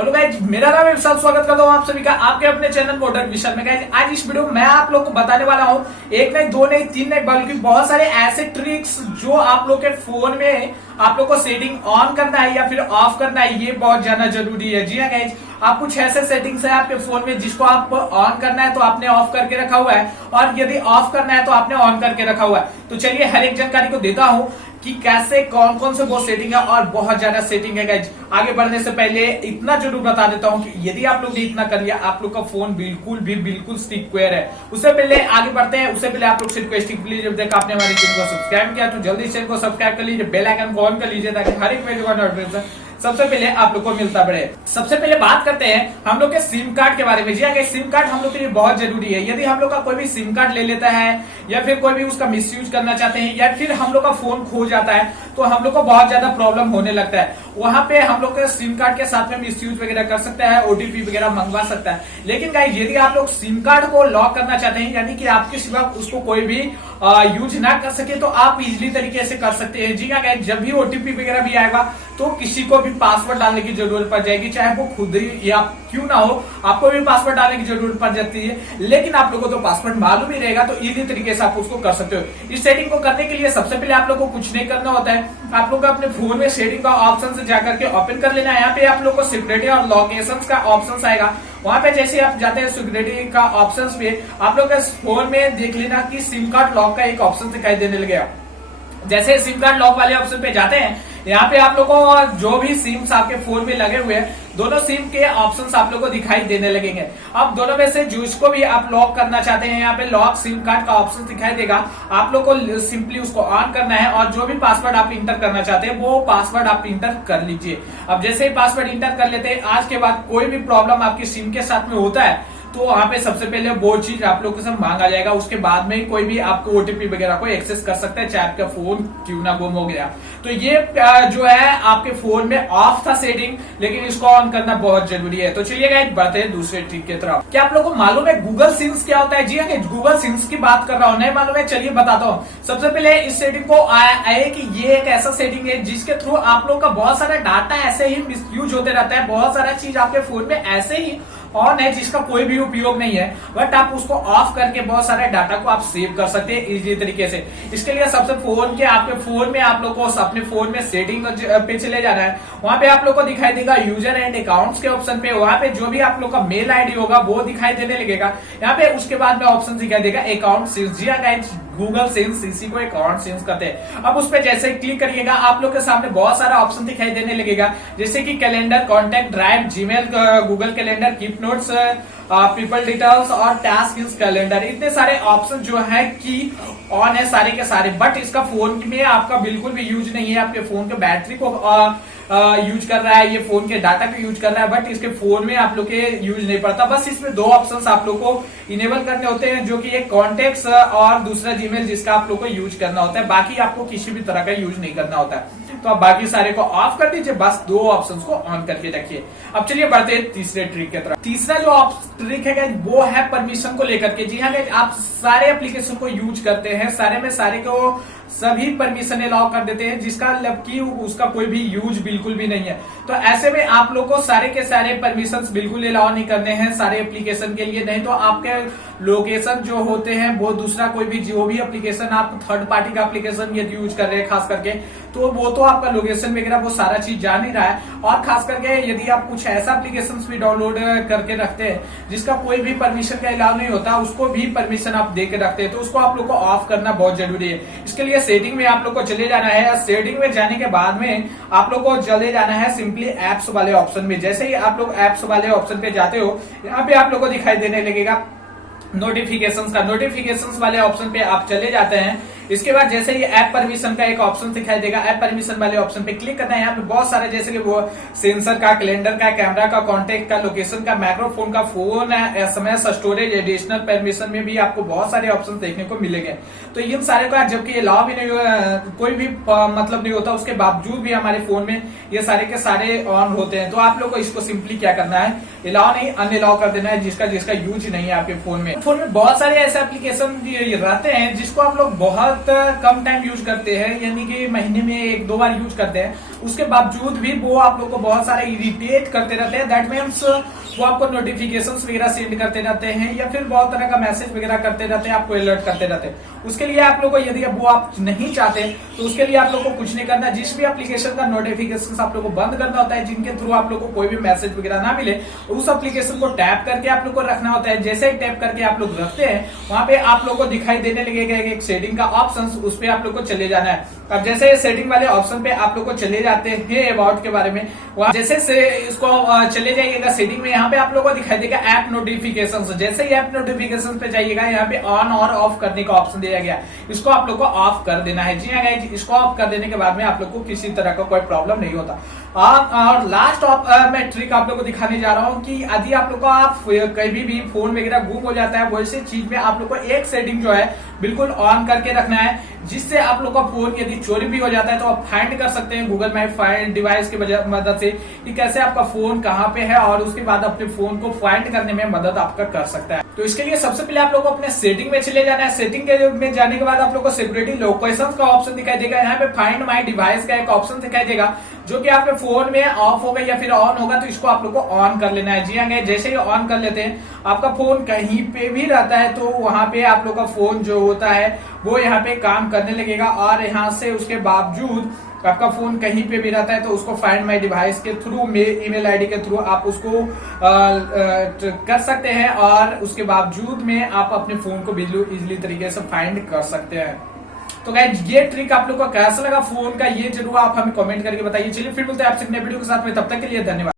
Hello guys, मेरा नाम है विशाल। स्वागत करता हूँ आप सभी का आपके अपने चैनल मोटर विशाल में। गाइज आज इस वीडियो में मैं आप लोग को बताने वाला हूँ एक नहीं, दो नहीं, तीन नहीं, बल्कि बहुत सारे ऐसे ट्रिक्स जो आप लोग के फोन में आप लोग को सेटिंग ऑन करना है या फिर ऑफ करना है, ये बहुत ज्यादा जरूरी है। जी हाँ गाइज, आप कुछ ऐसे सेटिंग्स है आपके फोन में जिसको आप ऑन करना है तो आपने ऑफ करके रखा हुआ है, और यदि ऑफ करना है तो आपने ऑन करके रखा हुआ है। तो चलिए हर एक जानकारी को देता हूँ कि कैसे कौन कौन से वो सेटिंग है, और बहुत ज्यादा सेटिंग है गाइज। आगे बढ़ने से पहले इतना जरूर बता देता हूं कि यदि आप लोग ने इतना कर लिया, आप लोग का फोन बिल्कुल सिक्योर है। उससे पहले आगे बढ़ते हैं, उससे पहले आप लोग से रिक्वेस्ट प्लीज, जब तक आपने हमारे चैनल को सब्सक्राइब किया तो जल्दी चैनल को सब्सक्राइब कर लीजिए, बेल आइकन को ऑन कर लीजिए ताकि हर एक वीडियो का नोटिफिकेशन सबसे पहले आप लोग को मिलता बढ़े। सबसे पहले बात करते हैं हम लोग के सिम कार्ड के बारे में। जी हाँ, सिम कार्ड हम लोग के लिए बहुत जरूरी है। यदि हम लोग का कोई भी सिम कार्ड ले लेता है या फिर कोई भी उसका मिसयूज करना चाहते हैं या फिर हम लोग का फोन खो जाता है तो हम लोग को बहुत ज्यादा प्रॉब्लम होने लगता है। वहां पे हम लोग के सिम कार्ड के साथ में मिसयूज वगैरह कर सकता है, ओटीपी वगैरह मंगवा सकता है। लेकिन गाइस, यदि आप लोग सिम कार्ड को लॉक करना चाहते हैं, यानी कि आपके सिवा उसको कोई भी यूज ना कर सके, तो आप इजिली तरीके से कर सकते हैं। जी हाँ गाइस, जब भी ओटीपी वगैरह भी आएगा तो किसी को भी पासवर्ड डालने की जरूरत पड़ जाएगी, चाहे वो खुद ही या क्यों ना हो, आपको भी पासवर्ड डालने की जरूरत पड़ जाती है। लेकिन आप लोगों को तो पासवर्ड मालूम ही रहेगा, तो इजी तरीके से आप उसको कर सकते हो। इस सेटिंग को करने के लिए सबसे पहले आप लोग को कुछ नहीं करना होता है, आप लोग अपने फोन में सेटिंग का ऑप्शन से जाकर के ओपन कर लेना है। यहाँ पे आप लोग को सिक्योरिटी और लोकेशन का ऑप्शन आएगा। वहां पे जैसे आप जाते हैं सिक्योरिटी का ऑप्शन पे, आप लोग फोन में देख लेना कि सिम कार्ड लॉक का एक ऑप्शन दिखाई देने लगे। जैसे सिम कार्ड लॉक वाले ऑप्शन पे जाते हैं, यहाँ पे आप लोग को जो भी सिम्स आपके फोन में लगे हुए हैं, दोनों सिम के ऑप्शंस आप लोग को दिखाई देने लगेंगे। अब दोनों में से जिसको भी आप लॉक करना चाहते हैं, यहाँ पे लॉक सिम कार्ड का ऑप्शन दिखाई देगा। आप लोग को सिंपली उसको ऑन करना है और जो भी पासवर्ड आप इंटर करना चाहते हैं वो पासवर्ड आप इंटर कर लीजिए। अब जैसे ही पासवर्ड इंटर कर लेते हैं, आज के बाद कोई भी प्रॉब्लम आपकी सिम के साथ में होता है तो वहां पे सबसे पहले वो चीज आप लोग से मांगा जाएगा। उसके बाद में कोई भी आपको ओटीपी वगैरह को एक्सेस कर सकता है, चाहे आपका फोन क्यों ना गुम हो गया। तो ये जो है आपके फोन में ऑफ था सेटिंग, लेकिन इसको ऑन करना बहुत जरूरी है। तो चलिए गाइस, बढ़ते हैं दूसरे ट्रिक की तरफ। क्या आप लोग को मालूम है गूगल सिम्स क्या होता है? जी हाँ, गूगल सिम्स की बात कर रहा हूँ, नहीं मालूम है? चलिए बताता हूँ। सबसे पहले इस सेटिंग को आए कि ये एक ऐसा सेटिंग है जिसके थ्रू आप लोग का बहुत सारा डाटा ऐसे ही मिसयूज होते रहता है। बहुत सारा चीज आपके फोन में ऐसे ही ऑन है जिसका कोई भी उपयोग नहीं है, बट आप उसको ऑफ करके बहुत सारे डाटा को आप सेव कर सकते हैं इजी तरीके से। इसके लिए सबसे आपके फोन में आप लोग को अपने फोन में सेटिंग पे चले जाना है। वहां पे आप लोग को दिखाई देगा यूजर एंड अकाउंट्स के ऑप्शन पे, वहां पे जो भी आप लोग का मेल आईडी होगा वो दिखाई देने लगेगा। यहाँ पे उसके बाद में ऑप्शन दिखाई देगा अकाउंट सिंस। जी हाँ गाइस, गूगल सिंस, इसी को अकाउंट सिंस कहते हैं। अब उस पर जैसे क्लिक करिएगा, आप लोग के सामने बहुत सारा ऑप्शन दिखाई देने लगेगा, जैसे कि calendar, contact, drive, Gmail, Google calendar, keep notes, people details और टास्क इन कैलेंडर। इतने सारे ऑप्शन जो है कि ऑन है सारे के सारे, बट इसका फोन में आपका बिल्कुल भी यूज नहीं है। आपके फोन के बैटरी को यूज कर रहा है, ये फोन के डाटा को यूज कर रहा है, बट इसके फोन में आप लोग के यूज नहीं पड़ता। बस इसमें दो ऑप्शंस आप लोग को इनेबल करने होते हैं, जो कि एक कॉन्टेक्ट्स और दूसरा जीमेल, जिसका आप लोग को यूज करना होता है। बाकी आपको किसी भी तरह का यूज नहीं करना होता है। तो आप बाकी सारे को ऑफ कर दीजिए, बस दो ऑप्शंस को ऑन करके रखिए। अब चलिए बढ़ते हैं तीसरे ट्रिक की तरफ। तीसरा जो ट्रिक है वो है परमिशन को लेकर के। जी हाँ, आप सारे एप्लीकेशन को यूज करते हैं, सारे में सारे को सभी परमिशन अलाउ कर देते हैं, जिसका मतलब कि उसका कोई भी यूज बिल्कुल भी नहीं है। तो ऐसे में आप लोग को सारे के सारे परमिशन बिल्कुल अलाउ नहीं करने हैं सारे एप्लीकेशन के लिए, नहीं तो आपके लोकेशन जो होते हैं वो दूसरा कोई भी जो भी एप्लीकेशन आप थर्ड पार्टी का एप्लीकेशन ये यूज कर रहे हैं खास करके, तो वो तो आपका लोकेशन वगैरह वो सारा चीज जान ही रहा है। और खास करके यदि आप कुछ ऐसा एप्लीकेशन भी डाउनलोड करके रखते हैं जिसका कोई भी परमिशन का अलाउ नहीं होता, उसको भी परमिशन आप दे के रखते हैं, तो उसको आप लोग को ऑफ करना बहुत जरूरी है। इसके लिए सेटिंग में आप लोग को चले जाना है। सेटिंग में जाने के बाद में आप लोग को चले जाना है सिंपली एप्स वाले ऑप्शन में। जैसे ही आप लोग एप्स वाले ऑप्शन पे जाते हो, यहाँ पे आप लोग को दिखाई देने लगेगा नोटिफिकेशंस का। नोटिफिकेशंस वाले ऑप्शन पे आप चले जाते हैं। इसके बाद जैसे ही ऐप परमिशन का एक ऑप्शन दिखाई देगा, ऐप परमिशन वाले ऑप्शन पे क्लिक करना है। यहाँ पे बहुत सारे जैसे कि वो सेंसर का, कैलेंडर का, कैमरा का, कॉन्टेक्ट का, लोकेशन का, माइक्रोफोन का, phone, SMS, storage, additional permission में भी आपको बहुत सारे ऑप्शन देखने को मिलेंगे। तो इन सारे का जबकि अलाउ भी नहीं कोई भी मतलब नहीं होता, उसके बावजूद भी हमारे फोन में ये सारे के सारे ऑन होते हैं। तो आप लोग को इसको सिंपली क्या करना है, अलाउ नहीं अनअलाउ कर देना है, जिसका यूज नहीं है आपके फोन में। फोन में बहुत सारे ऐसे एप्लीकेशन रहते हैं जिसको आप लोग बहुत बहुत कम टाइम यूज करते हैं, यानी कि महीने में 1-2 बार यूज करते हैं, उसके बावजूद भी वो आप लोग को बहुत सारे इरिटेट करते रहते हैं। दैट मीन्स वो आपको नोटिफिकेशंस वगैरह सेंड करते रहते हैं या फिर बहुत तरह का मैसेज वगैरह करते रहते हैं, आपको अलर्ट करते रहते हैं। उसके लिए आप लोग को, यदि वो आप नहीं चाहते तो उसके लिए आप लोग को कुछ नहीं करना। जिस भी एप्लीकेशन का नोटिफिकेशन आप लोग को बंद करना होता है, जिनके थ्रू आप लोग को कोई भी मैसेज वगैरह ना मिले, उस एप्लीकेशन को टैप करके आप लोग को रखना होता है। जैसे ही टैप करके आप लोग रखते हैं, वहां पे आप लोग को दिखाई देने लगेगा एक सेटिंग का ऑप्शन, उस पे आप लोग को चले जाना है। अब जैसे सेटिंग वाले ऑप्शन पे आप लोग को चले जाते हैं, अबाउट के बारे में, वहां जैसे से इसको चले जाइएगा सेटिंग में, यहाँ पे आप लोग को दिखाई देगा ऐप नोटिफिकेशन। जैसे ही ऐप नोटिफिकेशन पे जाइएगा, यहाँ पे ऑन और ऑफ करने का ऑप्शन दिया गया, इसको आप लोग को ऑफ कर देना है। जी हाँ गाइस, इसको ऑफ कर देने के बाद में आप लोग को किसी तरह का कोई प्रॉब्लम नहीं होता। और लास्ट मैं ट्रिक आप लोग को दिखाने जा रहा हूँ कि यदि आप लोग का कभी भी फोन वगैरह गुम हो जाता है, वैसे चीज में आप लोग को एक सेटिंग जो है बिल्कुल ऑन करके रखना है, जिससे आप लोग का फोन यदि चोरी भी हो जाता है तो आप फाइंड कर सकते हैं गूगल मैप फाइंड डिवाइस की मदद से कि कैसे आपका फोन कहाँ पे है, और उसके बाद अपने फोन को फाइंड करने में मदद आपका कर सकता है। तो इसके लिए सबसे पहले आप लोग को अपने सेटिंग में चले जाना है। सेटिंग में जाने के बाद आप लोग को सिक्योरिटी लोकेशन का ऑप्शन दिखाई देगा। यहाँ पे फाइंड माई डिवाइस का एक ऑप्शन दिखाई देगा, जो कि आपके फोन में ऑफ होगा या फिर ऑन होगा, तो इसको आप लोग को ऑन कर लेना है। जी हाँ, जैसे ही ऑन कर लेते हैं, आपका फोन कहीं पे भी रहता है तो वहां पे आप लोग का फोन जो होता है वो यहाँ पे काम करने लगेगा। और यहाँ से उसके बावजूद आपका फोन कहीं पे भी रहता है तो उसको फाइंड माई डिवाइस के थ्रू, ईमेल आईडी के थ्रू आप उसको कर सकते हैं, और उसके बावजूद में आप अपने फोन को इजिली तरीके से फाइंड कर सकते हैं। तो गाइस, ये ट्रिक आप लोग को कैसा लगा फोन का, ये जरूर आप हमें कमेंट करके बताइए। चलिए फिर मिलते हैं आपसे नए वीडियो के साथ में, तब तक के लिए धन्यवाद।